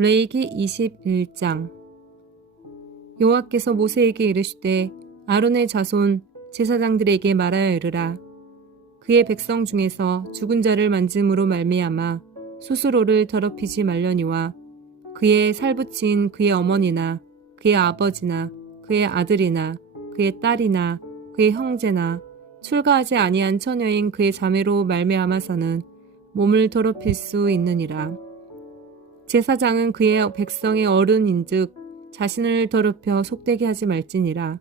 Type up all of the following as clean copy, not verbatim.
레위기 21장. 여호와께서 모세에게 이르시되 아론의 자손 제사장들에게 말하여 이르라. 그의 백성 중에서 죽은 자를 만짐으로 말미암아 스스로를 더럽히지 말려니와 그의 살붙인 그의 어머니나 그의 아버지나 그의 아들이나 그의 딸이나 그의 형제나 출가하지 아니한 처녀인 그의 자매로 말미암아서는 몸을 더럽힐 수 있느니라. 제사장은 그의 백성의 어른인즉 자신을 더럽혀 속되게 하지 말지니라.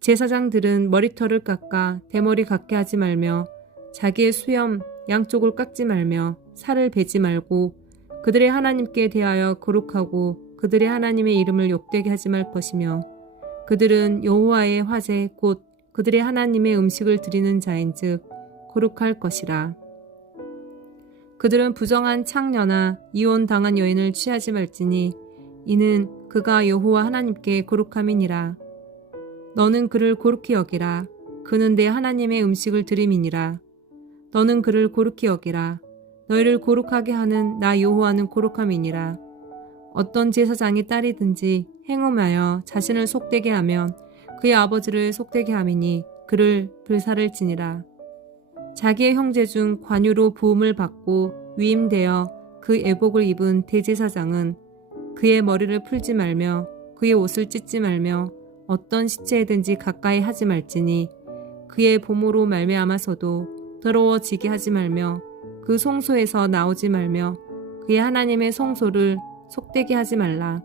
제사장들은 머리털을 깎아 대머리 같게 하지 말며 자기의 수염 양쪽을 깎지 말며 살을 베지 말고 그들의 하나님께 대하여 거룩하고 그들의 하나님의 이름을 욕되게 하지 말 것이며 그들은 여호와의 화제 곧 그들의 하나님의 음식을 드리는 자인즉 거룩할 것이라. 그들은 부정한 창녀나 이혼당한 여인을 취하지 말지니 이는 그가 여호와 하나님께 거룩함이니라. 너는 그를 거룩히 여기라. 그는 내 하나님의 음식을 드림이니라. 너는 그를 거룩히 여기라. 너희를 거룩하게 하는 나 여호와는 거룩함이니라. 어떤 제사장의 딸이든지 행음하여 자신을 속되게 하면 그의 아버지를 속되게 함이니 그를 불살을지니라. 자기의 형제 중 관유로 부음을 받고 위임되어 그 애복을 입은 대제사장은 그의 머리를 풀지 말며 그의 옷을 찢지 말며 어떤 시체에든지 가까이 하지 말지니 그의 보모로 말미암아서도 더러워지게 하지 말며 그 성소에서 나오지 말며 그의 하나님의 성소를 속되게 하지 말라.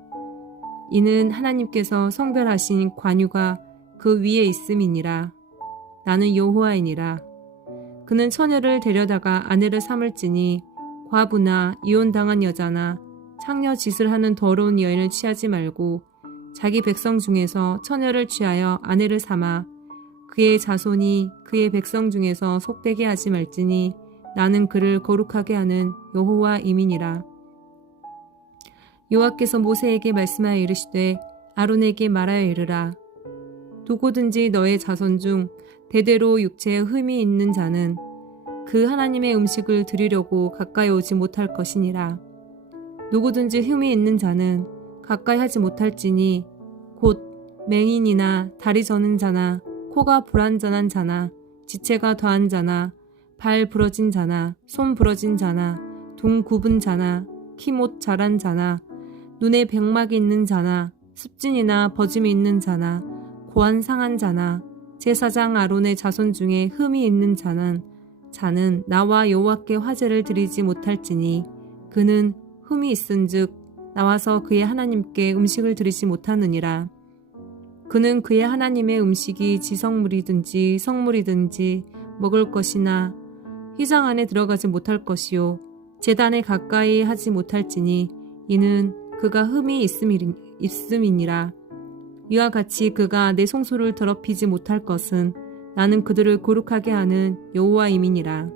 이는 하나님께서 성별하신 관유가 그 위에 있음이니라. 나는 여호와이니라. 그는 처녀를 데려다가 아내를 삼을지니 과부나 이혼당한 여자나 창녀 짓을 하는 더러운 여인을 취하지 말고 자기 백성 중에서 처녀를 취하여 아내를 삼아 그의 자손이 그의 백성 중에서 속되게 하지 말지니 나는 그를 거룩하게 하는 여호와임이니라. 여호와께서 모세에게 말씀하여 이르시되 아론에게 말하여 이르라. 누구든지 너의 자손 중 대대로 육체에 흠이 있는 자는 그 하나님의 음식을 드리려고 가까이 오지 못할 것이니라. 누구든지 흠이 있는 자는 가까이 하지 못할지니 곧 맹인이나 다리 저는 자나 코가 불완전한 자나 지체가 더한 자나 발 부러진 자나 손 부러진 자나 둥 굽은 자나 키 못 자란 자나 눈에 백막이 있는 자나 습진이나 버짐이 있는 자나 고안 상한 자나 제사장 아론의 자손 중에 흠이 있는 자는 나와 여호와께 화제를 드리지 못할지니 그는 흠이 있은즉 나와서 그의 하나님께 음식을 드리지 못하느니라. 그는 그의 하나님의 음식이 지성물이든지 성물이든지 먹을 것이나 휘장 안에 들어가지 못할 것이요 제단에 가까이 하지 못할지니 이는 그가 흠이 있음이니라. 이와 같이 그가 내 성소를 더럽히지 못할 것은 나는 그들을 거룩하게 하는 여호와임이니라.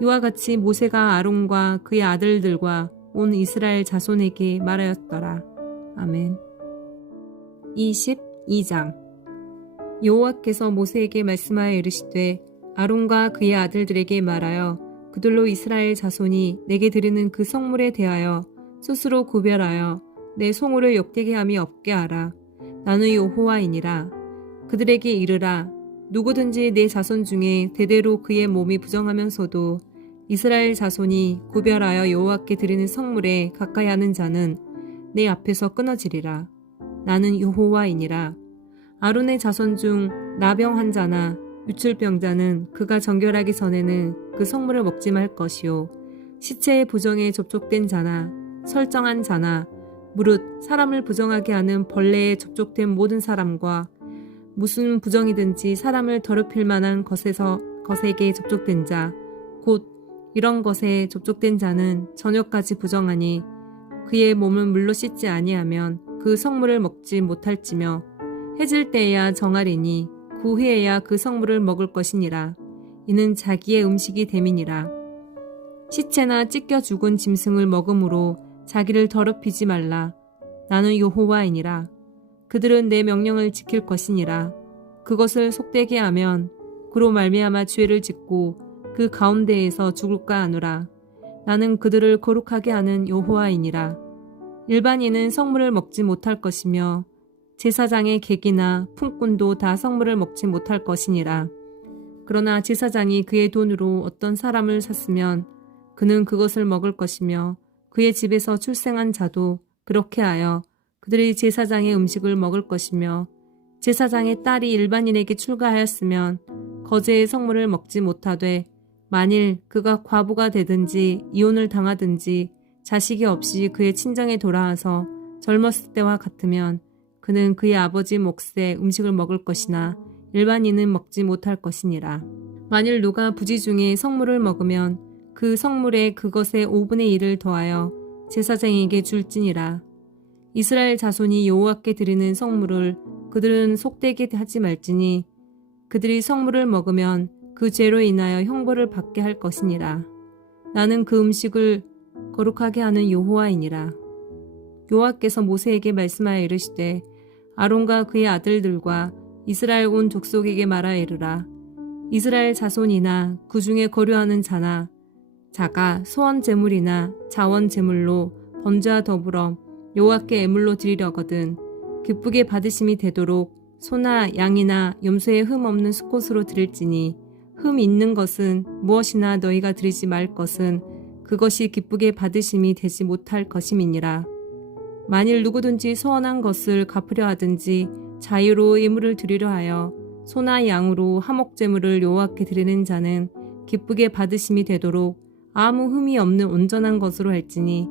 이와 같이 모세가 아론과 그의 아들들과 온 이스라엘 자손에게 말하였더라. 아멘. 22장. 여호와께서 모세에게 말씀하여 이르시되 아론과 그의 아들들에게 말하여 그들로 이스라엘 자손이 내게 드리는 그 성물에 대하여 스스로 구별하여 내 성호를 욕되게 함이 없게 하라. 나는 여호와이니라. 그들에게 이르라. 누구든지 내 자손 중에 대대로 그의 몸이 부정하면서도 이스라엘 자손이 구별하여 여호와께 드리는 성물에 가까이 하는 자는 내 앞에서 끊어지리라. 나는 여호와이니라. 아론의 자손 중 나병 환자나 유출병자는 그가 정결하기 전에는 그 성물을 먹지 말 것이요 시체의 부정에 접촉된 자나 설정한 자나 무릇 사람을 부정하게 하는 벌레에 접촉된 모든 사람과 무슨 부정이든지 사람을 더럽힐 만한 것에게 접촉된 자 곧 이런 것에 접촉된 자는 저녁까지 부정하니 그의 몸을 물로 씻지 아니하면 그 성물을 먹지 못할지며 해질 때에야 정하리니 그 후에야 그 성물을 먹을 것이니라. 이는 자기의 음식이 됨이니라. 시체나 찢겨 죽은 짐승을 먹음으로 자기를 더럽히지 말라. 나는 여호와이니라. 그들은 내 명령을 지킬 것이니라. 그것을 속되게 하면 그로 말미암아 죄를 짓고 그 가운데에서 죽을까 하노라. 나는 그들을 거룩하게 하는 여호와이니라. 일반인은 성물을 먹지 못할 것이며 제사장의 객이나 품꾼도 다 성물을 먹지 못할 것이니라. 그러나 제사장이 그의 돈으로 어떤 사람을 샀으면 그는 그것을 먹을 것이며 그의 집에서 출생한 자도 그렇게 하여 그들이 제사장의 음식을 먹을 것이며 제사장의 딸이 일반인에게 출가하였으면 거제의 성물을 먹지 못하되 만일 그가 과부가 되든지 이혼을 당하든지 자식이 없이 그의 친정에 돌아와서 젊었을 때와 같으면 그는 그의 아버지 몫의 음식을 먹을 것이나 일반인은 먹지 못할 것이니라. 만일 누가 부지 중에 성물을 먹으면 그 성물에 그것의 5분의 1을 더하여 제사장에게 줄지니라. 이스라엘 자손이 여호와께 드리는 성물을 그들은 속되게 하지 말지니 그들이 성물을 먹으면 그 죄로 인하여 형벌을 받게 할 것이니라. 나는 그 음식을 거룩하게 하는 여호와이니라. 여호와께서 모세에게 말씀하여 이르시되 아론과 그의 아들들과 이스라엘 온 족속에게 말하여 이르라. 이스라엘 자손이나 그 중에 거류하는 자나 자가 소원 제물이나 자원 제물로 번제와 더불어 여호와께 애물로 드리려거든 기쁘게 받으심이 되도록 소나 양이나 염소의 흠 없는 수컷으로 드릴지니 흠 있는 것은 무엇이나 너희가 드리지 말 것은 그것이 기쁘게 받으심이 되지 못할 것임이니라. 만일 누구든지 소원한 것을 갚으려 하든지 자유로 예물을 드리려 하여 소나 양으로 화목제물을 여호와께 드리는 자는 기쁘게 받으심이 되도록 아무 흠이 없는 온전한 것으로 할지니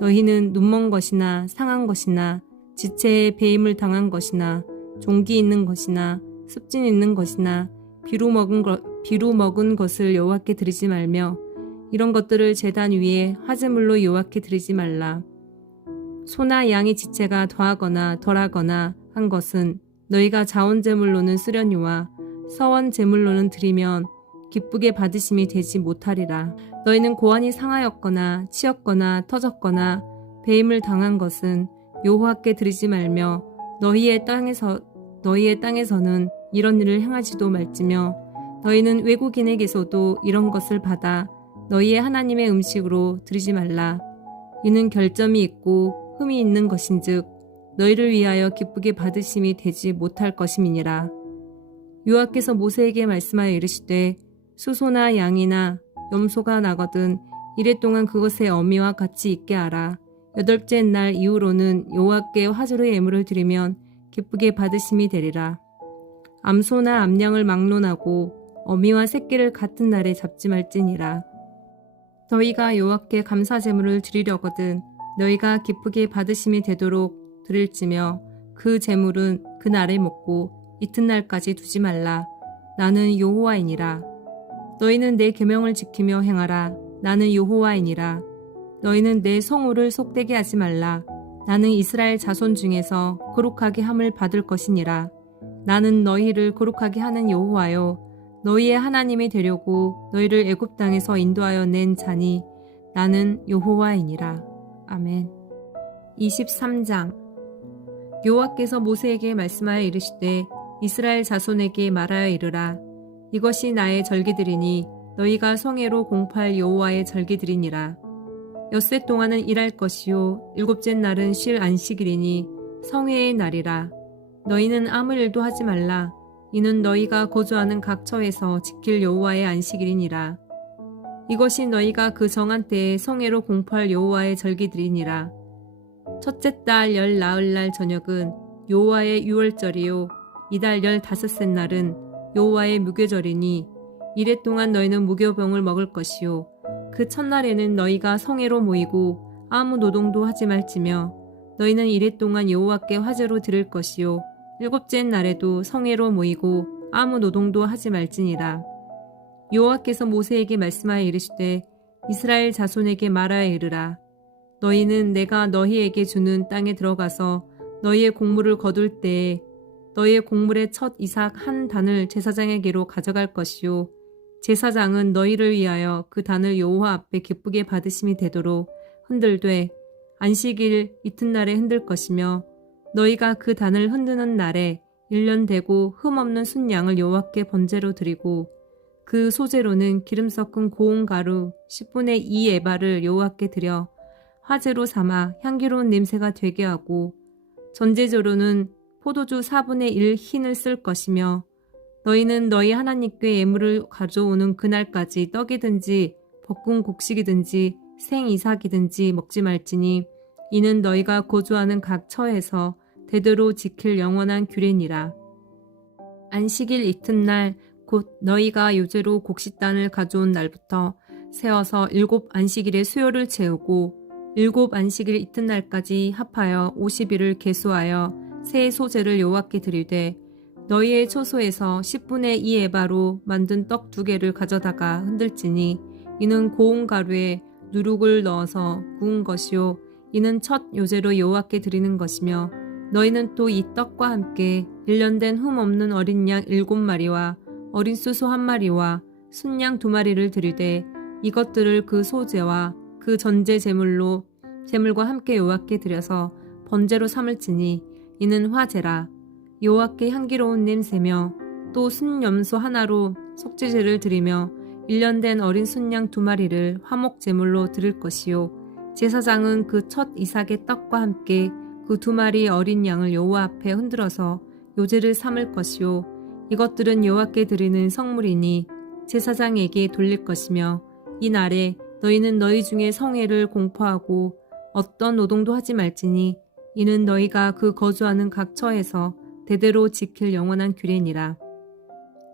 너희는 눈먼 것이나 상한 것이나 지체에 배임을 당한 것이나 종기 있는 것이나 습진 있는 것이나 비루 먹은 것을 여호와께 드리지 말며 이런 것들을 제단 위에 화제물로 여호와께 드리지 말라. 소나 양의 지체가 더하거나 덜하거나 한 것은 너희가 자원제물로는 쓰려니와 서원제물로는 드리면 기쁘게 받으심이 되지 못하리라. 너희는 고환이 상하였거나 치였거나 터졌거나 배임을 당한 것은 여호와께 드리지 말며 너희의 땅에서는 이런 일을 행하지도 말지며 너희는 외국인에게서도 이런 것을 받아 너희의 하나님의 음식으로 드리지 말라. 이는 결점이 있고 흠이 있는 것인즉 너희를 위하여 기쁘게 받으심이 되지 못할 것임이니라. 여호와께서 모세에게 말씀하여 이르시되 수소나 양이나 염소가 나거든 이래 동안 그것의 어미와 같이 있게 하라. 8째 날 이후로는 여호와께 화제로 예물을 드리면 기쁘게 받으심이 되리라. 암소나 암양을 막론하고 어미와 새끼를 같은 날에 잡지 말지니라. 너희가 여호와께 감사제물을 드리려거든 너희가 기쁘게 받으심이 되도록 드릴지며 그 제물은 그 날에 먹고 이튿날까지 두지 말라. 나는 여호와이니라. 너희는 내 계명을 지키며 행하라. 나는 여호와이니라. 너희는 내 성호를 속되게 하지 말라. 나는 이스라엘 자손 중에서 거룩하게 함을 받을 것이니라. 나는 너희를 거룩하게 하는 여호와요 너희의 하나님이 되려고 너희를 애굽 땅에서 인도하여 낸 자니 나는 여호와이니라. 아멘. 23장. 여호와께서 모세에게 말씀하여 이르시되 이스라엘 자손에게 말하여 이르라. 이것이 나의 절기들이니 너희가 성회로 공포할 여호와의 절기들이니라. 엿새 동안은 일할 것이요 7째 날은 쉴 안식일이니 성회의 날이라. 너희는 아무 일도 하지 말라. 이는 너희가 거주하는 각 처에서 지킬 여호와의 안식일이니라. 이것이 너희가 그 정한 때에 성회로 공포할 여호와의 절기들이니라. 첫째 달 열 나흘날 저녁은 여호와의 유월절이요 이달 15째 날은 여호와의 무교절이니 이래 동안 너희는 무교병을 먹을 것이요 그 첫날에는 너희가 성회로 모이고 아무 노동도 하지 말지며 너희는 이래 동안 여호와께 화제로 드릴 것이요 7째 날에도 성회로 모이고 아무 노동도 하지 말지니라. 여호와께서 모세에게 말씀하여 이르시되 이스라엘 자손에게 말하여 이르라. 너희는 내가 너희에게 주는 땅에 들어가서 너희의 곡물을 거둘 때에 너희의 곡물의 첫 이삭 한 단을 제사장에게로 가져갈 것이요 제사장은 너희를 위하여 그 단을 여호와 앞에 기쁘게 받으심이 되도록 흔들되 안식일 이튿날에 흔들 것이며 너희가 그 단을 흔드는 날에 1년 되고 흠없는 순양을 여호와께 번제로 드리고 그 소제로는 기름 섞은 고운 가루 10분의 2 에바를 여호와께 드려 화제로 삼아 향기로운 냄새가 되게 하고 전제조로는 포도주 4분의 1 흰을 쓸 것이며 너희는 너희 하나님께 예물을 가져오는 그날까지 떡이든지 볶은 곡식이든지 생이삭이든지 먹지 말지니 이는 너희가 거주하는 각 처에서 대대로 지킬 영원한 규례니라. 안식일 이튿날 곧 너희가 요제로 곡식단을 가져온 날부터 세어서 7 안식일의 수요를 채우고 7 안식일 이튿날까지 합하여 50일을 계수하여 새 소제를 여호와께 드리되 너희의 초소에서 10분의 2 에바로 만든 떡 2개를 가져다가 흔들지니 이는 고운 가루에 누룩을 넣어서 구운 것이요 이는 첫 요제로 여호와께 드리는 것이며 너희는 또 이 떡과 함께 1년 된 흠 없는 어린 양 7마리와 어린 수소 1마리와 순양 2마리를 드리되 이것들을 그 소제와 그 전제 제물과 함께 여호와께 드려서 번제로 삼을지니 이는 화제라. 여호와께 향기로운 냄새며 또 순염소 하나로 속죄제를 드리며 1년 된 어린 순양 2마리를 화목 제물로 드릴 것이요 제사장은 그 첫 이삭의 떡과 함께 그 2마리 어린 양을 여호와 앞에 흔들어서 요제를 삼을 것이요 이것들은 여호와께 드리는 성물이니 제사장에게 돌릴 것이며 이 날에 너희는 너희 중에 성회를 공포하고 어떤 노동도 하지 말지니 이는 너희가 그 거주하는 각 처에서 대대로 지킬 영원한 규례니라.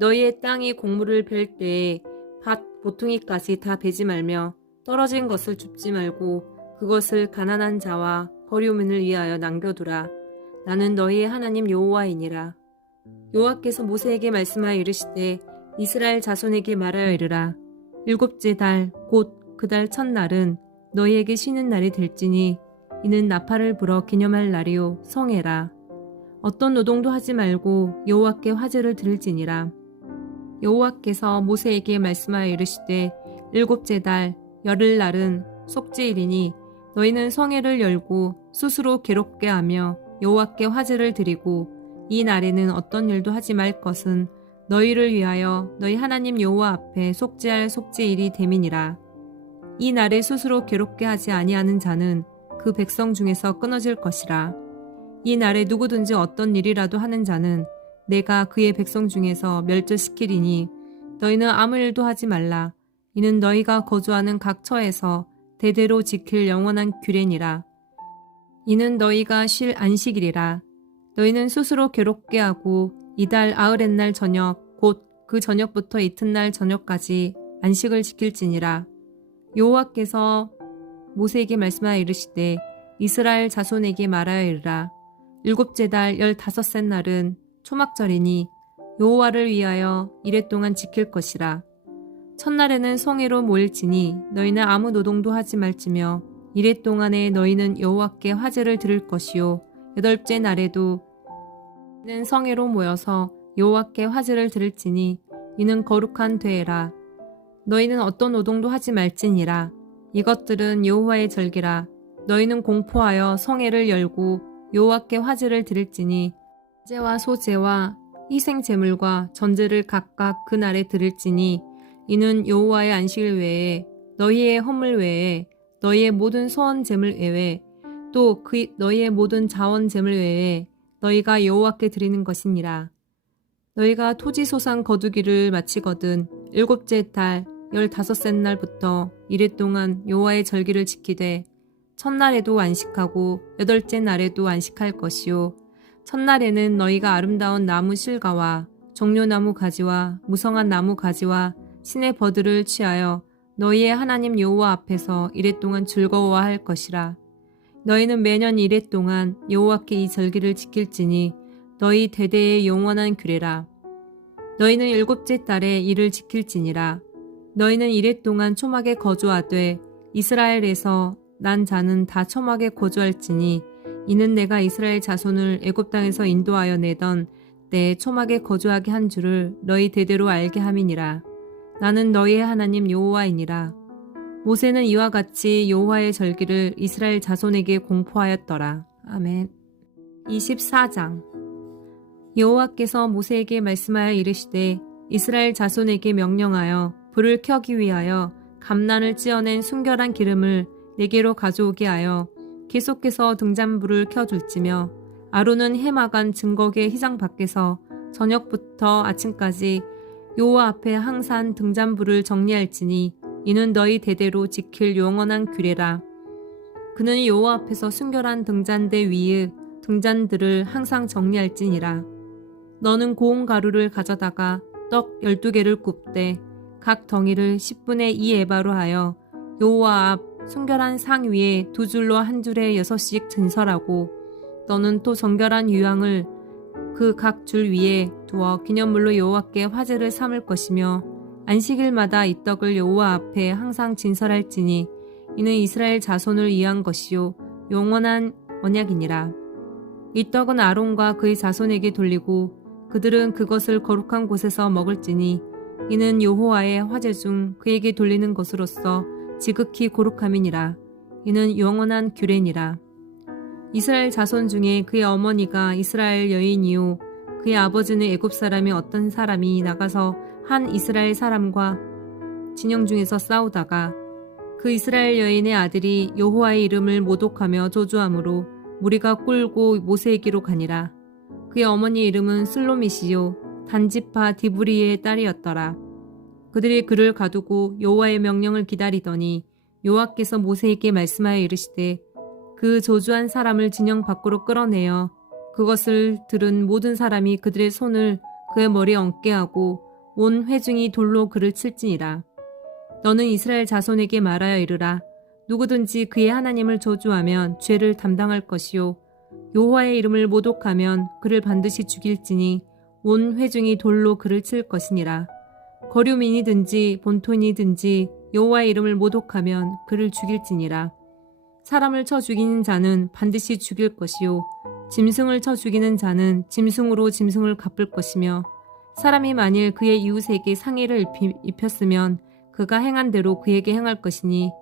너희의 땅이 곡물을 벨 때에 밭 보퉁이까지 다 베지 말며 떨어진 것을 줍지 말고 그것을 가난한 자와 버리오민을 위하여 남겨두라. 나는 너희의 하나님 여호와이니라. 여호와께서 모세에게 말씀하여 이르시되 이스라엘 자손에게 말하여 이르라. 7째 달 곧 그 달 첫날은 너희에게 쉬는 날이 될지니 이는 나팔을 불어 기념할 날이요 성회라. 어떤 노동도 하지 말고 여호와께 화제를 드릴지니라. 여호와께서 모세에게 말씀하여 이르시되 7째 달 열흘날은 속죄일이니 너희는 성회를 열고 스스로 괴롭게 하며 여호와께 화제를 드리고 이 날에는 어떤 일도 하지 말 것은 너희를 위하여 너희 하나님 여호와 앞에 속죄할 속죄일이 됨이니라. 이 날에 스스로 괴롭게 하지 아니하는 자는 그 백성 중에서 끊어질 것이라. 이 날에 누구든지 어떤 일이라도 하는 자는 내가 그의 백성 중에서 멸절시키리니 너희는 아무 일도 하지 말라. 이는 너희가 거주하는 각 처에서 대대로 지킬 영원한 규례니라. 이는 너희가 쉴 안식일이라. 너희는 스스로 괴롭게 하고 이달 아흐렛날 저녁 곧 그 저녁부터 이튿날 저녁까지 안식을 지킬지니라. 여호와께서 모세에게 말씀하여 이르시되 이스라엘 자손에게 말하여 이르라. 7째 달 15셋 날은 초막절이니 여호와를 위하여 이레 동안 지킬 것이라. 첫날에는 성회로 모일지니 너희는 아무 노동도 하지 말지며 이레 동안에 너희는 여호와께 화제를 드릴 것이요 8째 날에도 는 성회로 모여서 여호와께 화제를 드릴지니 이는 거룩한 대회라. 너희는 어떤 노동도 하지 말지니라. 이것들은 여호와의 절기라. 너희는 공포하여 성회를 열고 여호와께 화제를 드릴지니 제와 소제와 희생제물과 전제를 각각 그 날에 드릴지니 이는 여호와의 안식일 외에 너희의 허물 외에 너희의 모든 소원 제물 외에 또 너희의 모든 자원 제물 외에 너희가 여호와께 드리는 것이니라. 너희가 토지소산 거두기를 마치거든 7째 달 15셋 날부터 이레 동안 여호와의 절기를 지키되 첫날에도 안식하고 8째 날에도 안식할 것이요 첫날에는 너희가 아름다운 나무 실과와 종려나무 가지와 무성한 나무 가지와 신의 버들을 취하여 너희의 하나님 여호와 앞에서 이레 동안 즐거워할 것이라. 너희는 매년 이레 동안 여호와께 이 절기를 지킬지니 너희 대대의 영원한 규례라. 너희는 7째 달에 이를 지킬지니라. 너희는 이레 동안 초막에 거주하되 이스라엘에서 난 자는 다 초막에 거주할지니 이는 내가 이스라엘 자손을 애굽 땅에서 인도하여 내던 때 초막에 거주하게 한 줄을 너희 대대로 알게 함이니라. 나는 너희의 하나님 여호와이니라. 모세는 이와 같이 여호와의 절기를 이스라엘 자손에게 공포하였더라. 아멘. 24장 여호와께서 모세에게 말씀하여 이르시되 이스라엘 자손에게 명령하여 불을 켜기 위하여 감난을 찌어낸 순결한 기름을 내게로 가져오게 하여 계속해서 등잔불을 켜둘지며 아론은 해마간 증거계 휘장 밖에서 저녁부터 아침까지 여호와 앞에 항상 등잔불을 정리할지니 이는 너희 대대로 지킬 영원한 규례라. 그는 여호와 앞에서 순결한 등잔대 위의 등잔들을 항상 정리할지니라. 너는 고운 가루를 가져다가 떡 12개를 굽되 각 덩이를 10분의 2 에바로 하여 여호와 앞 순결한 상 위에 2줄로 한 줄에 6씩 진설하고 너는 또 정결한 유향을 그 각 줄 위에 두어 기념물로 여호와께 화제를 삼을 것이며 안식일마다 이 떡을 여호와 앞에 항상 진설할지니 이는 이스라엘 자손을 위한 것이요 영원한 언약이니라. 이 떡은 아론과 그의 자손에게 돌리고 그들은 그것을 거룩한 곳에서 먹을지니 이는 여호와의 화제 중 그에게 돌리는 것으로서 지극히 거룩함이니라. 이는 영원한 규례니라. 이스라엘 자손 중에 그의 어머니가 이스라엘 여인이요 그의 아버지는 애굽 사람의 어떤 사람이 나가서 한 이스라엘 사람과 진영 중에서 싸우다가 그 이스라엘 여인의 아들이 여호와의 이름을 모독하며 저주함으로 무리가 꿀고 모세에게로 가니라. 그의 어머니의 이름은 슬로미시요 단지파 디브리의 딸이었더라. 그들이 그를 가두고 여호와의 명령을 기다리더니 여호와께서 모세에게 말씀하여 이르시되 그 저주한 사람을 진영 밖으로 끌어내어 그것을 들은 모든 사람이 그들의 손을 그의 머리에 얹게 하고 온 회중이 돌로 그를 칠지니라. 너는 이스라엘 자손에게 말하여 이르라. 누구든지 그의 하나님을 저주하면 죄를 담당할 것이요 여호와의 이름을 모독하면 그를 반드시 죽일지니 온 회중이 돌로 그를 칠 것이니라. 거류민이든지 본토인이든지 여호와의 이름을 모독하면 그를 죽일지니라. 사람을 쳐 죽이는 자는 반드시 죽일 것이요 짐승을 쳐 죽이는 자는 짐승으로 짐승을 갚을 것이며 사람이 만일 그의 이웃에게 상해를 입혔으면 그가 행한 대로 그에게 행할 것이니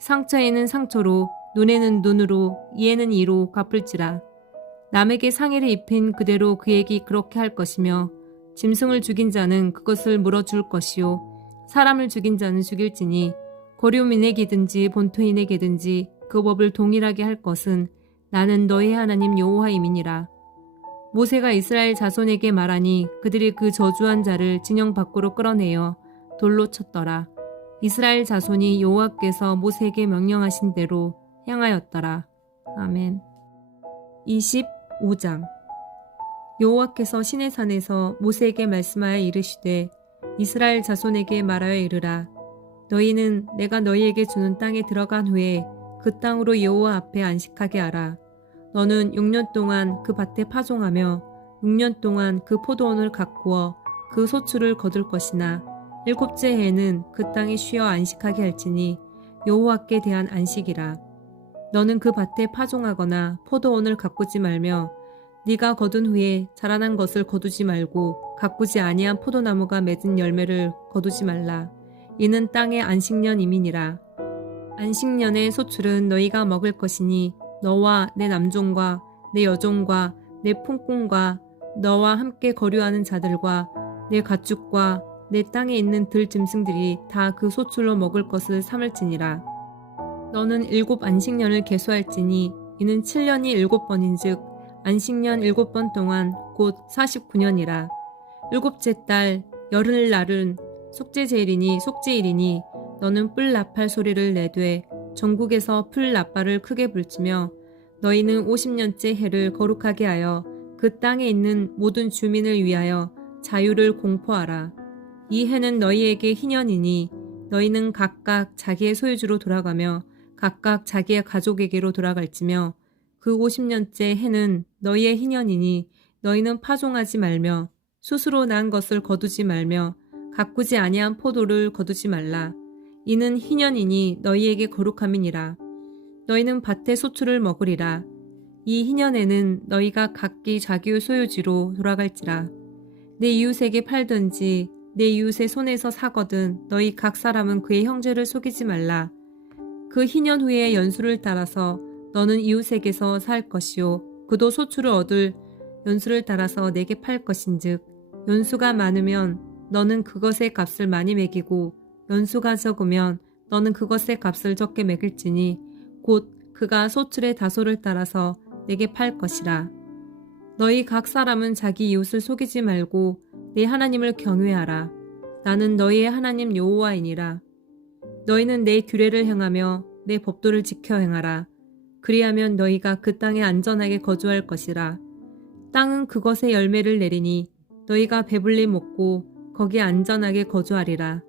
상처에는 상처로 눈에는 눈으로 이에는 이로 갚을지라. 남에게 상해를 입힌 그대로 그에게 그렇게 할 것이며 짐승을 죽인 자는 그것을 물어줄 것이요 사람을 죽인 자는 죽일지니 고류민에게든지 본토인에게든지 그 법을 동일하게 할 것은 나는 너의 하나님 여호와임이니라. 모세가 이스라엘 자손에게 말하니 그들이 그 저주한 자를 진영 밖으로 끌어내어 돌로 쳤더라. 이스라엘 자손이 여호와께서 모세에게 명령하신 대로 행하였더라. 아멘. 25장. 여호와께서 시내산에서 모세에게 말씀하여 이르시되 이스라엘 자손에게 말하여 이르라. 너희는 내가 너희에게 주는 땅에 들어간 후에 그 땅으로 여호와 앞에 안식하게 하라. 너는 6년 동안 그 밭에 파종하며 6년 동안 그 포도원을 가꾸어 그 소출을 거둘 것이나 7째 해에는 그 땅에 쉬어 안식하게 할지니 여호와께 대한 안식이라. 너는 그 밭에 파종하거나 포도원을 가꾸지 말며 네가 거둔 후에 자라난 것을 거두지 말고 가꾸지 아니한 포도나무가 맺은 열매를 거두지 말라. 이는 땅의 안식년임이니라. 안식년의 소출은 너희가 먹을 것이니 너와 내 남종과 내 여종과 내 품꾼과 너와 함께 거류하는 자들과 내 가축과 내 땅에 있는 들 짐승들이 다 그 소출로 먹을 것을 삼을지니라. 너는 7 안식년을 계수할지니 이는 7년이 7번인즉 안식년 7번 동안 곧 49년이라. 7째 달 열흘날은 속죄제일이니 속죄일이니 너는 뿔 나팔 소리를 내되 전국에서 풀 나팔을 크게 불치며 너희는 50년째 해를 거룩하게 하여 그 땅에 있는 모든 주민을 위하여 자유를 공포하라. 이 해는 너희에게 희년이니 너희는 각각 자기의 소유주로 돌아가며 각각 자기의 가족에게로 돌아갈지며 그 50년째 해는 너희의 희년이니 너희는 파종하지 말며 스스로 난 것을 거두지 말며 가꾸지 아니한 포도를 거두지 말라. 이는 희년이니 너희에게 거룩함이니라. 너희는 밭의 소출을 먹으리라. 이 희년에는 너희가 각기 자기의 소유지로 돌아갈지라. 내 이웃에게 팔든지 내 이웃의 손에서 사거든 너희 각 사람은 그의 형제를 속이지 말라. 그 희년 후에 연수를 따라서 너는 이웃에게서 살 것이요 그도 소출을 얻을 연수를 따라서 내게 팔 것인즉 연수가 많으면 너는 그것의 값을 많이 매기고 연수가 적으면 너는 그것의 값을 적게 매길지니 곧 그가 소출의 다소를 따라서 내게 팔 것이라. 너희 각 사람은 자기 이웃을 속이지 말고 내 하나님을 경외하라. 나는 너희의 하나님 여호와이니라. 너희는 내 규례를 행하며 내 법도를 지켜 행하라. 그리하면 너희가 그 땅에 안전하게 거주할 것이라. 땅은 그것의 열매를 내리니 너희가 배불리 먹고 거기 안전하게 거주하리라.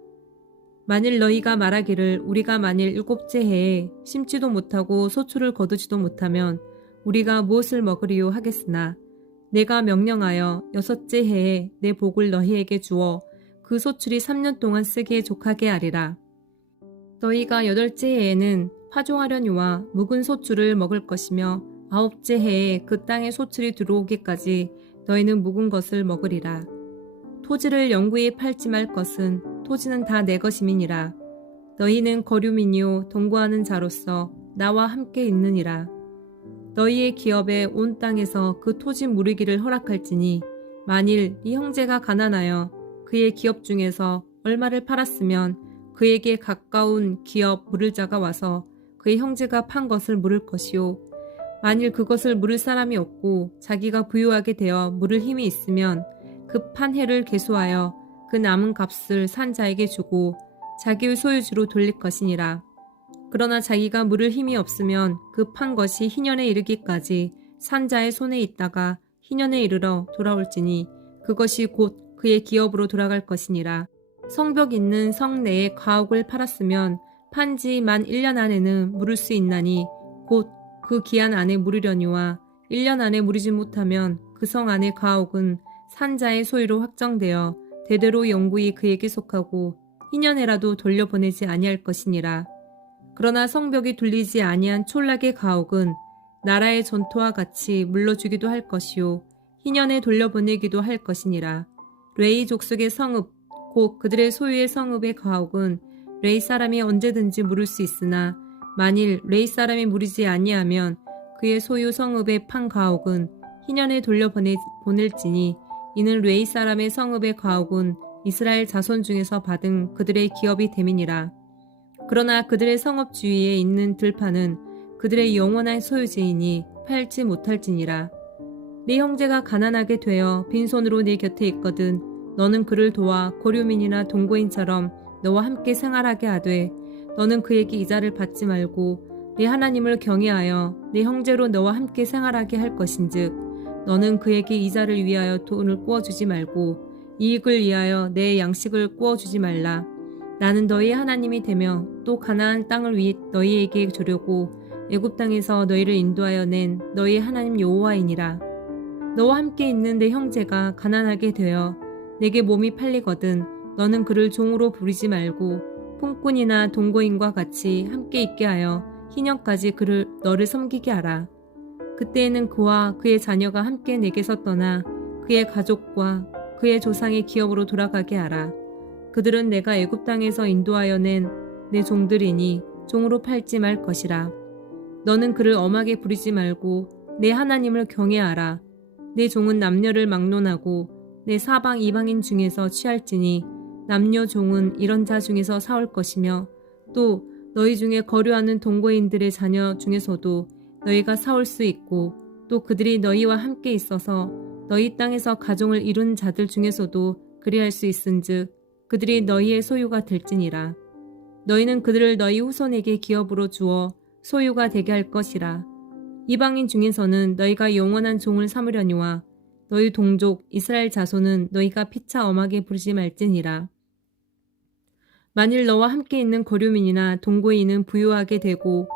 만일 너희가 말하기를 우리가 만일 7째 해에 심지도 못하고 소출을 거두지도 못하면 우리가 무엇을 먹으리요 하겠으나 내가 명령하여 6째 해에 내 복을 너희에게 주어 그 소출이 3년 동안 쓰기에 족하게 하리라. 너희가 8째 해에는 파종하려니와 묵은 소출을 먹을 것이며 9째 해에 그 땅에 소출이 들어오기까지 너희는 묵은 것을 먹으리라. 토지를 영구히 팔지 말 것은 토지는 다 내 것임이니라. 너희는 거류민이요 동거하는 자로서 나와 함께 있느니라. 너희의 기업에 온 땅에서 그 토지 무르기를 허락할지니 만일 네 형제가 가난하여 그의 기업 중에서 얼마를 팔았으면 그에게 가까운 기업 물을 자가 와서 그의 형제가 판 것을 물을 것이요. 만일 그것을 물을 사람이 없고 자기가 부유하게 되어 물을 힘이 있으면 그 판 해를 계수하여 그 남은 값을 산 자에게 주고 자기의 소유주로 돌릴 것이니라. 그러나 자기가 물을 힘이 없으면 그 판 것이 희년에 이르기까지 산 자의 손에 있다가 희년에 이르러 돌아올지니 그것이 곧 그의 기업으로 돌아갈 것이니라. 성벽 있는 성 내에 가옥을 팔았으면 판지 만 1년 안에는 물을 수 있나니 곧 그 기한 안에 물으려니와 1년 안에 물이지 못하면 그 성 안의 가옥은 산 자의 소유로 확정되어 대대로 영구히 그에게 속하고 희년에라도 돌려보내지 아니할 것이니라. 그러나 성벽이 둘리지 아니한 촌락의 가옥은 나라의 전토와 같이 물러주기도 할 것이요 희년에 돌려보내기도 할 것이니라. 레이 족속의 성읍 곧 그들의 소유의 성읍의 가옥은 레이 사람이 언제든지 물을 수 있으나 만일 레이 사람이 물이지 아니하면 그의 소유 성읍의 판 가옥은 희년에 돌려보낼지니 이는 레이 사람의 성읍의 가옥은 이스라엘 자손 중에서 받은 그들의 기업이 됨이니라. 그러나 그들의 성읍 주위에 있는 들판은 그들의 영원한 소유지이니 팔지 못할지니라. 네 형제가 가난하게 되어 빈손으로 네 곁에 있거든 너는 그를 도와 고류민이나 동거인처럼 너와 함께 생활하게 하되 너는 그에게 이자를 받지 말고 네 하나님을 경외하여 네 형제로 너와 함께 생활하게 할 것인즉 너는 그에게 이자를 위하여 돈을 구워주지 말고 이익을 위하여 내 양식을 구워주지 말라. 나는 너희의 하나님이 되며 또 가나안 땅을 너희에게 주려고 애굽 땅에서 너희를 인도하여 낸 너희의 하나님 여호와이니라. 너와 함께 있는 내 형제가 가난하게 되어 내게 몸이 팔리거든 너는 그를 종으로 부리지 말고 품꾼이나 동거인과 같이 함께 있게 하여 희년까지 너를 섬기게 하라. 그때에는 그와 그의 자녀가 함께 내게서 떠나 그의 가족과 그의 조상의 기업으로 돌아가게 하라. 그들은 내가 애굽 땅에서 인도하여 낸 내 종들이니 종으로 팔지 말 것이라. 너는 그를 엄하게 부리지 말고 내 하나님을 경외하라. 내 종은 남녀를 막론하고 내 사방 이방인 중에서 취할지니 남녀 종은 이런 자 중에서 사올 것이며 또 너희 중에 거류하는 동거인들의 자녀 중에서도 너희가 사올 수 있고 또 그들이 너희와 함께 있어서 너희 땅에서 가종을 이룬 자들 중에서도 그리할 수 있은즉 그들이 너희의 소유가 될지니라. 너희는 그들을 너희 후손에게 기업으로 주어 소유가 되게 할 것이라. 이방인 중에서는 너희가 영원한 종을 삼으려니와 너희 동족 이스라엘 자손은 너희가 피차 엄하게 부르지 말지니라. 만일 너와 함께 있는 거류민이나 동거인은 부유하게 되고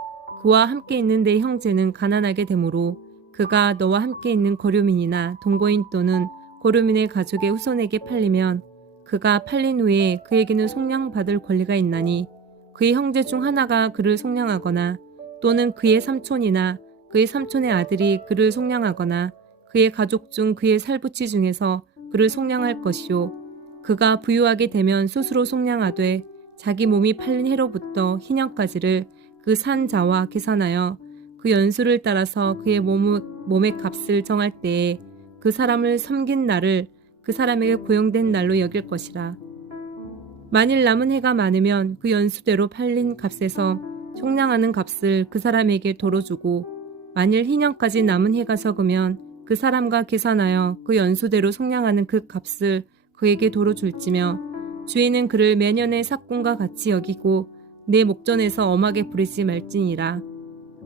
그와 함께 있는 내 형제는 가난하게 되므로 그가 너와 함께 있는 거류민이나 동거인 또는 거류민의 가족의 후손에게 팔리면 그가 팔린 후에 그에게는 속량받을 권리가 있나니 그의 형제 중 하나가 그를 속량하거나 또는 그의 삼촌이나 그의 삼촌의 아들이 그를 속량하거나 그의 가족 중 그의 살부치 중에서 그를 속량할 것이요 그가 부유하게 되면 스스로 속량하되 자기 몸이 팔린 해로부터 희년까지를 그 산 자와 계산하여 그 연수를 따라서 그의 몸의 값을 정할 때에 그 사람을 섬긴 날을 그 사람에게 고용된 날로 여길 것이라. 만일 남은 해가 많으면 그 연수대로 팔린 값에서 속량하는 값을 그 사람에게 도로 주고 만일 희년까지 남은 해가 적으면 그 사람과 계산하여 그 연수대로 속량하는 그 값을 그에게 도로 줄지며 주인은 그를 매년의 삭군과 같이 여기고 내 목전에서 엄하게 부리지 말지니라.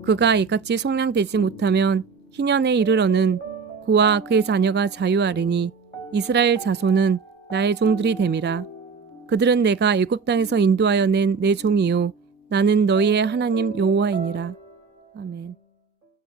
그가 이같이 속량되지 못하면 희년에 이르러는 그와 그의 자녀가 자유하리니 이스라엘 자손은 나의 종들이 됨이라. 그들은 내가 애굽 땅에서 인도하여 낸 내 종이요 나는 너희의 하나님 여호와이니라. 아멘.